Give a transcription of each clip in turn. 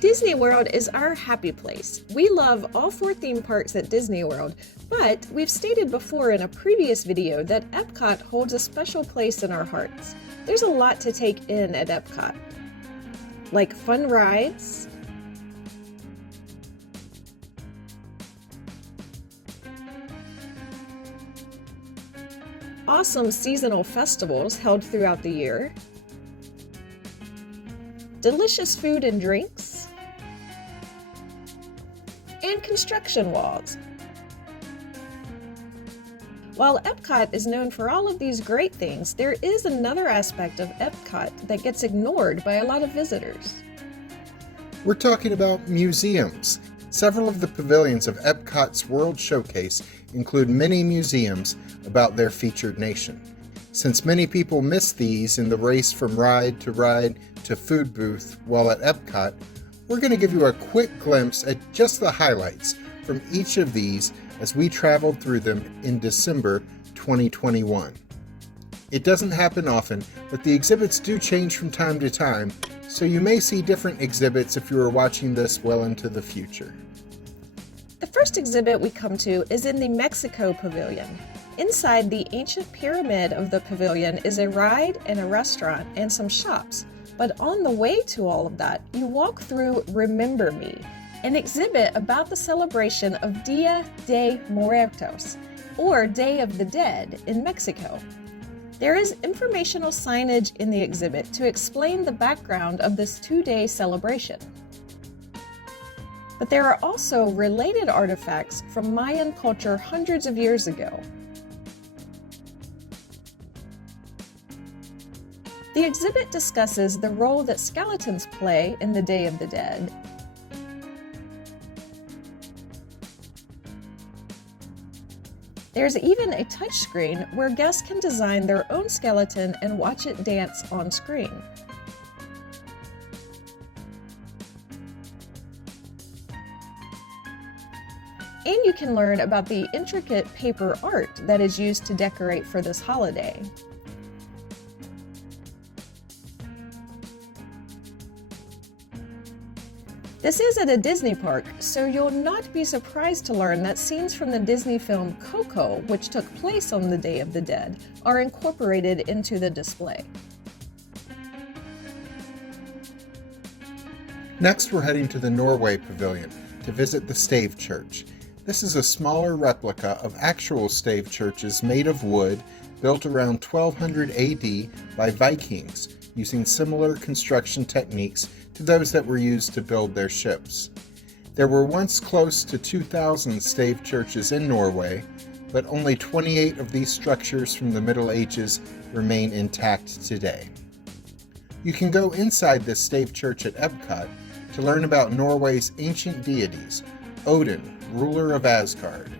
Disney World is our happy place. We love all 4 theme parks at Disney World, but we've stated before in a previous video that Epcot holds a special place in our hearts. There's a lot to take in at Epcot, like fun rides, awesome seasonal festivals held throughout the year, delicious food and drinks, and construction walls. While Epcot is known for all of these great things, there is another aspect of Epcot that gets ignored by a lot of visitors. We're talking about museums. Several of the pavilions of Epcot's World Showcase include many museums about their featured nation. Since many people miss these in the race from ride to food booth while at Epcot, we're going to give you a quick glimpse at just the highlights from each of these as we traveled through them in December 2021. It doesn't happen often, but the exhibits do change from time to time, so you may see different exhibits if you are watching this well into the future. The first exhibit we come to is in the Mexico Pavilion. Inside the ancient pyramid of the pavilion is a ride and a restaurant and some shops. But on the way to all of that, you walk through Remember Me, an exhibit about the celebration of Dia de Muertos, or Day of the Dead, in Mexico. There is informational signage in the exhibit to explain the background of this 2-day celebration. But there are also related artifacts from Mayan culture hundreds of years ago. The exhibit discusses the role that skeletons play in the Day of the Dead. There's even a touchscreen where guests can design their own skeleton and watch it dance on screen. And you can learn about the intricate paper art that is used to decorate for this holiday. This is at a Disney park, so you'll not be surprised to learn that scenes from the Disney film Coco, which took place on the Day of the Dead, are incorporated into the display. Next, we're heading to the Norway Pavilion to visit the Stave Church. This is a smaller replica of actual stave churches made of wood built around 1200 AD by Vikings using similar construction techniques to those that were used to build their ships. There were once close to 2,000 stave churches in Norway, but only 28 of these structures from the Middle Ages remain intact today. You can go inside this stave church at Epcot to learn about Norway's ancient deities, Odin, ruler of Asgard,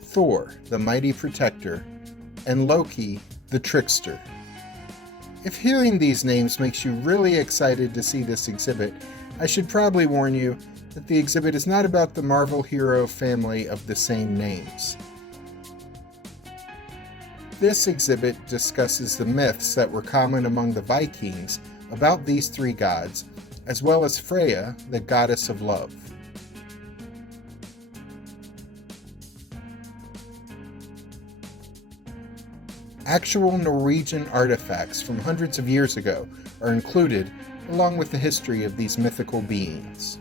Thor, the mighty protector, and Loki, the trickster. If hearing these names makes you really excited to see this exhibit, I should probably warn you that the exhibit is not about the Marvel hero family of the same names. This exhibit discusses the myths that were common among the Vikings about these 3 gods, as well as Freya, the goddess of love. Actual Norwegian artifacts from hundreds of years ago are included, along with the history of these mythical beings.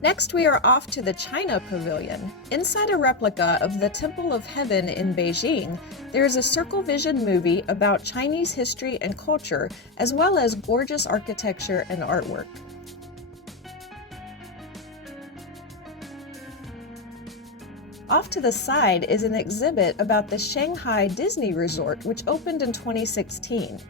Next, we are off to the China Pavilion. Inside a replica of the Temple of Heaven in Beijing, there is a Circle Vision movie about Chinese history and culture, as well as gorgeous architecture and artwork. Off to the side is an exhibit about the Shanghai Disney Resort, which opened in 2016.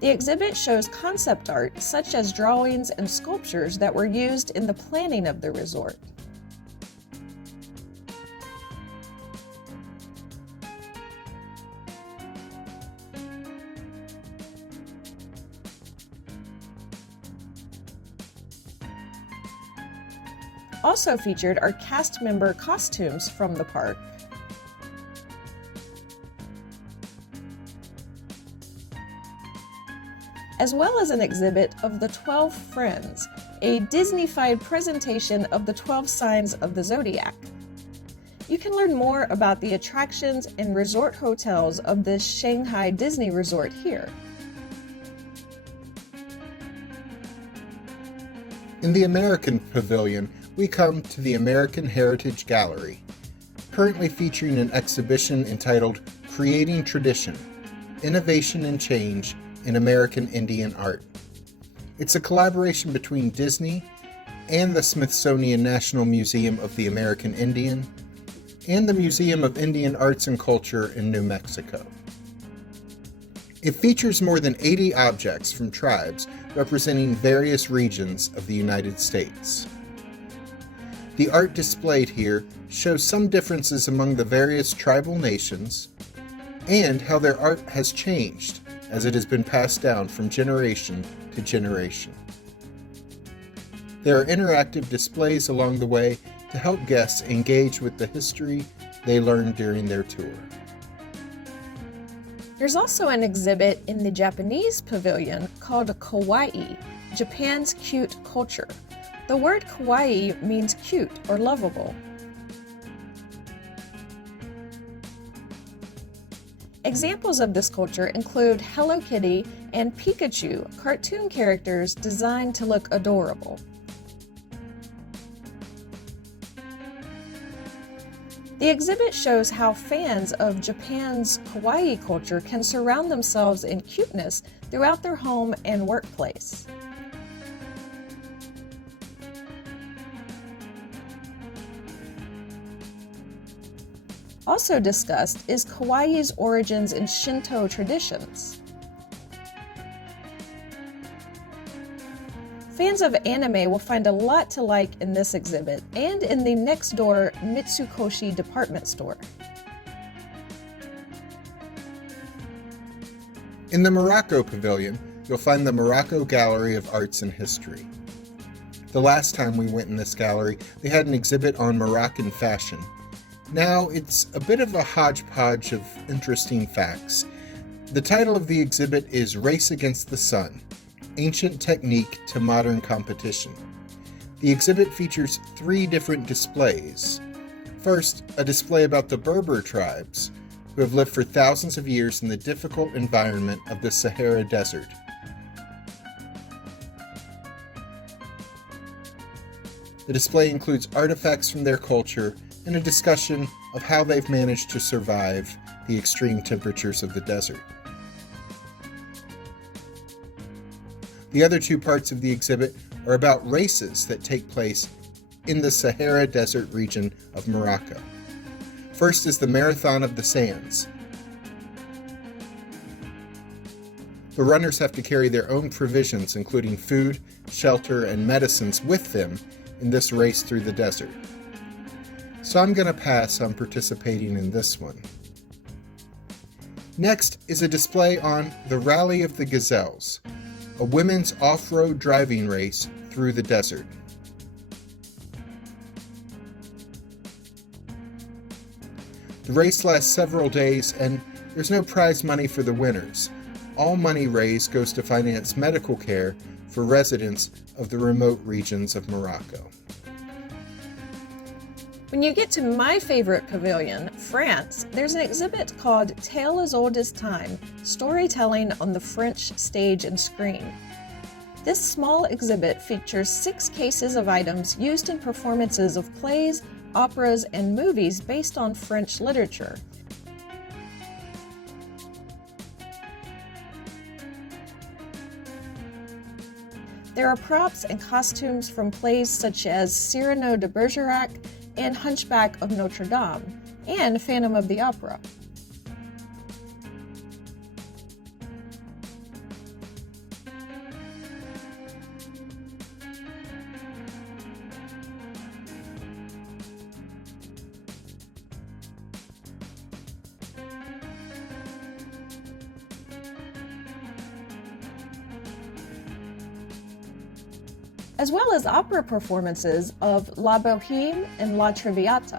The exhibit shows concept art such as drawings and sculptures that were used in the planning of the resort. Also featured are cast member costumes from the park, as well as an exhibit of the 12 Friends, a Disney-fied presentation of the 12 signs of the zodiac. You can learn more about the attractions and resort hotels of the Shanghai Disney Resort here. In the American Pavilion, we come to the American Heritage Gallery, currently featuring an exhibition entitled Creating Tradition: Innovation and Change in American Indian Art. It's a collaboration between Disney and the Smithsonian National Museum of the American Indian and the Museum of Indian Arts and Culture in New Mexico. It features more than 80 objects from tribes representing various regions of the United States. The art displayed here shows some differences among the various tribal nations and how their art has changed as it has been passed down from generation to generation. There are interactive displays along the way to help guests engage with the history they learned during their tour. There's also an exhibit in the Japanese pavilion called Kawaii, Japan's Cute Culture. The word kawaii means cute or lovable. Examples of this culture include Hello Kitty and Pikachu, cartoon characters designed to look adorable. The exhibit shows how fans of Japan's kawaii culture can surround themselves in cuteness throughout their home and workplace. Also discussed is kawaii's origins in Shinto traditions. Fans of anime will find a lot to like in this exhibit and in the next-door Mitsukoshi department store. In the Morocco Pavilion, you'll find the Morocco Gallery of Arts and History. The last time we went in this gallery, they had an exhibit on Moroccan fashion. Now it's a bit of a hodgepodge of interesting facts. The title of the exhibit is Race Against the Sun: Ancient Technique to Modern Competition. The exhibit features 3 different displays. First, a display about the Berber tribes, who have lived for thousands of years in the difficult environment of the Sahara Desert. The display includes artifacts from their culture and a discussion of how they've managed to survive the extreme temperatures of the desert. The other 2 parts of the exhibit are about races that take place in the Sahara Desert region of Morocco. First is the Marathon of the Sands. The runners have to carry their own provisions, including food, shelter, and medicines with them in this race through the desert. So I'm going to pass on participating in this one. Next is a display on the Rally of the Gazelles, a women's off-road driving race through the desert. The race lasts several days and there's no prize money for the winners. All money raised goes to finance medical care for residents of the remote regions of Morocco. When you get to my favorite pavilion, France, there's an exhibit called Tale as Old as Time: Storytelling on the French Stage and Screen. This small exhibit features 6 cases of items used in performances of plays, operas, and movies based on French literature. There are props and costumes from plays such as Cyrano de Bergerac and Hunchback of Notre Dame, and Phantom of the Opera. as well as opera performances of La Boheme and La Traviata.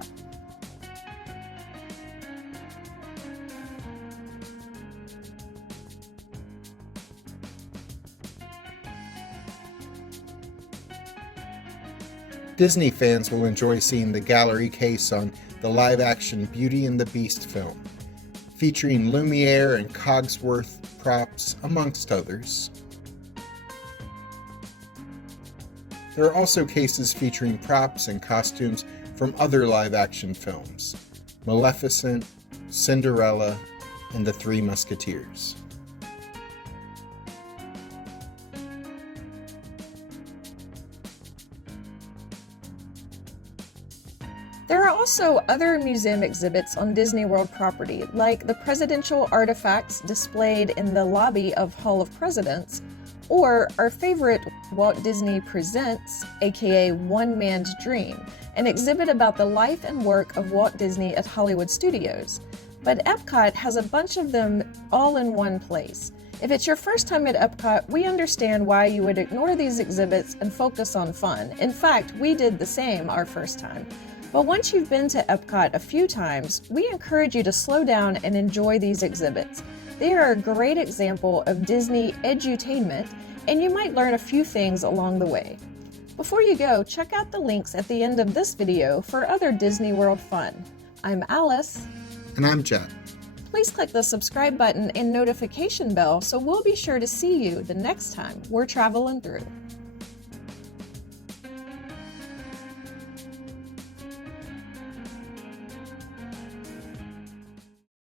Disney fans will enjoy seeing the gallery case on the live-action Beauty and the Beast film, featuring Lumiere and Cogsworth props, amongst others. There are also cases featuring props and costumes from other live-action films, Maleficent, Cinderella, and The Three Musketeers. There are also other museum exhibits on Disney World property, like the presidential artifacts displayed in the lobby of Hall of Presidents, or our favorite Walt Disney Presents, aka One Man's Dream, an exhibit about the life and work of Walt Disney at Hollywood Studios. But Epcot has a bunch of them all in one place. If it's your first time at Epcot, we understand why you would ignore these exhibits and focus on fun. In fact, we did the same our first time. But once you've been to Epcot a few times, we encourage you to slow down and enjoy these exhibits. They are a great example of Disney edutainment, and you might learn a few things along the way. Before you go, check out the links at the end of this video for other Disney World fun. I'm Alice. And I'm Jet. Please click the subscribe button and notification bell so we'll be sure to see you the next time we're traveling through.